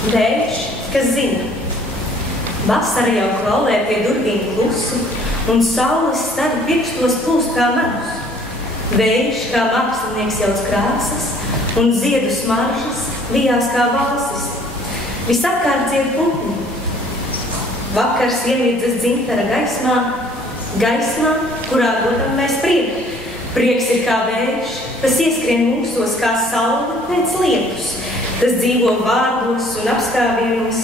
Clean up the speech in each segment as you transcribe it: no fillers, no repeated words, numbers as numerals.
Vējš, kas zina. Vasara jau klauvē pie durvīm klusu, un saules stari pirkstos plūst kā medus. Vējš, kā mākslinieks jauc krāsas, un ziedu smaržas vijās kā valsis. Visapkārt dzied putni. Vakars iemirdzas dzintara gaismā, kurā dodam mēs prieku. Prieks ir kā vējš, tas ieskrien mūsos kā saule pēc lietus. Tas dzīvo vārdos un apstāvienos,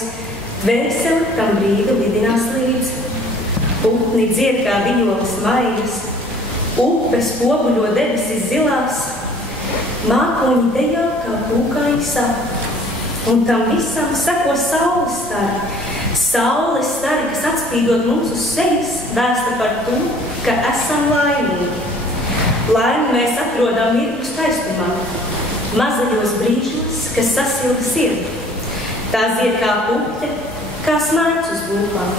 dvēseli tam brīdi lidinās līdzi. Putni dzied kā vijoles maigas, upes poguļo debesis zilās, mākoņi dejā kā pūkāņi sap, un tam visam seko saules stari. Saules stari, kas atspīdot mums uz sejas, vēsta par to, ka esam laimīgi. Laimi mēs atrodam mirklus taistumā, mazajos brīžos, kas sasilda sirdi. Tā zied kā puķe, kā smaids uz lūpām,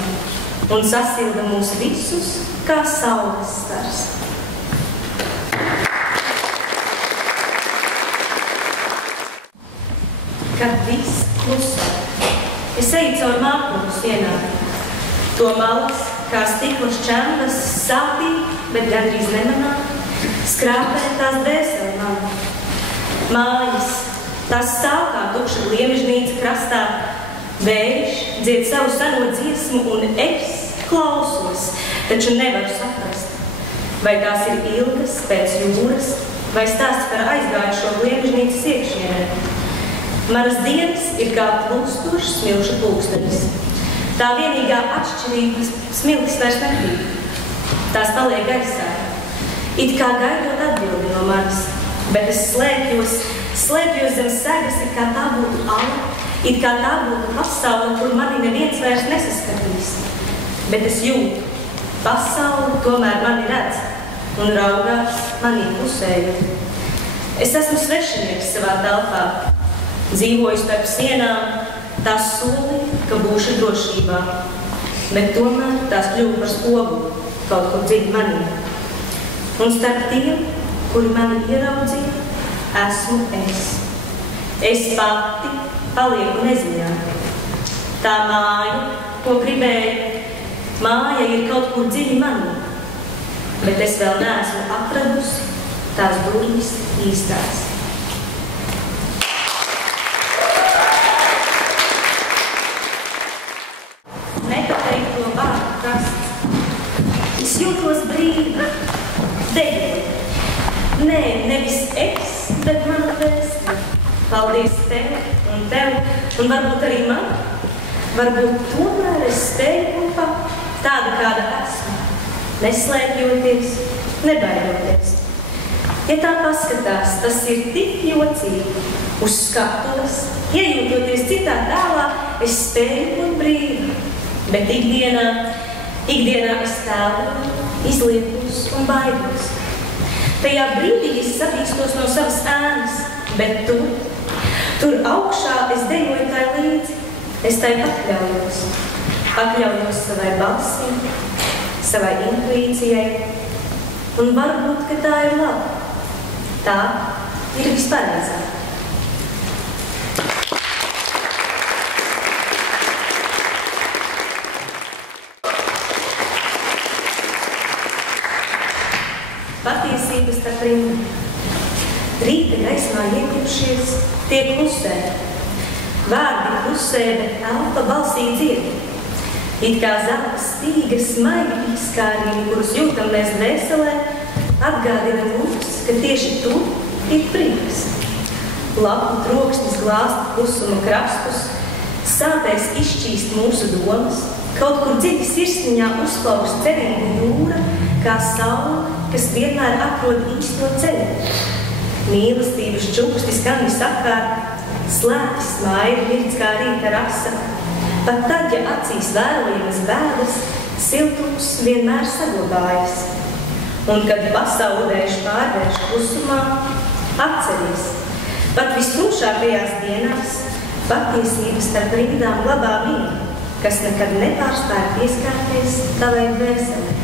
un sasilda mūs visus kā saules stars. Kad viss klusē, es eju caur mākoņu sienām. To malas, kā stikla šķembas, sāpīgi, bet gandrīz nemanām, skrāpē tās dvēseli mani. Mājas, tās stāv kā tukša gliemežnīca krastā. Vējš dzied savu seno dziesmu, un es klausos, taču nevaru saprast, vai tās ir ilgas pēc jūras, vai stāsts par aizgājušo gliemežnīcas iekšienē. Manas dienas ir kā plūstošs smilšu pulkstenis. Tā vienīgā atšķirība smiltis vairs nekrīt. Tās paliek gaisā. It kā gaidot atbildi no manis, bet es slēpjos zem segas, it kā tā būtu ala, it kā tā būtu pasaule, kur mani neviens vairs nesaskatīs. Bet es jūtu, pasaule tomēr mani redz un raugās manī klusējot. Es esmu svešinieks savā telpā. Dzīvoju starp sienām, tās soli, ka būšu drošībā, bet tomēr tās kļuva par spoguli kaut kur dziļi manī. Un starp tiem, kuri mani ieraudzīja, esmu es. Es pati palieku neziņā. Tā māja, ko gribēju, māja ir kaut kur dziļi manī, bet es vēl neesmu atradusi tās durvis īstās. Jūtos brīvi, dejot. Nē, nevis es, bet mana dvēsele. Paldies tev, un varbūt arī man. Varbūt tomēr es spēju kopā tāda, kāda esmu. Neslēpjoties, nebaidoties. Ja tā paskatās, tas ir tik jocīgi. Uz skatuves, iejūtoties citā tēlā, es spēju būt brīvi. Bet ikdienā es tēloju, izliekos un baidos. Tajā brīdī es sabīstos no savas ēnas, bet tur augšā es dejoju tai līdzi. Es tai pakļaujos savai balsī, savai intuīcijai, un varbūt, ka tā ir laba. Tā ir vispareizāk. Patiesība starp rindām. Rīta gaismā iekļušies, tie klusē. Vārdi klusē, bet elpa balsī dzied. It kā zelta stīga smaigi izskārījumi, kurus jūtam mēs dvēselē, atgādina mums, ka tieši tur ir prieks. Lapu troksnis glāsta klusuma krastus, sāpēs izšķīst mūsu domas, kaut kur dziļi sirsniņā uzplaukst cerību jūra, kā saule, kas vienmēr atrod īsto ceļu. Mīlestības čuksti skan visapkārt, slēpti smaidi mirdz kā rīta rasa. Pat tad, ja acīs vērojamas bēdas, siltums vienmēr saglabājas. Un, kad pasaulēšu pārvērš klusumā, atceries, pat vistumšākajās dienās patiesības starp rindām glabā viņa, kas nekad nepārstāj pieskārties tavai dvēselei.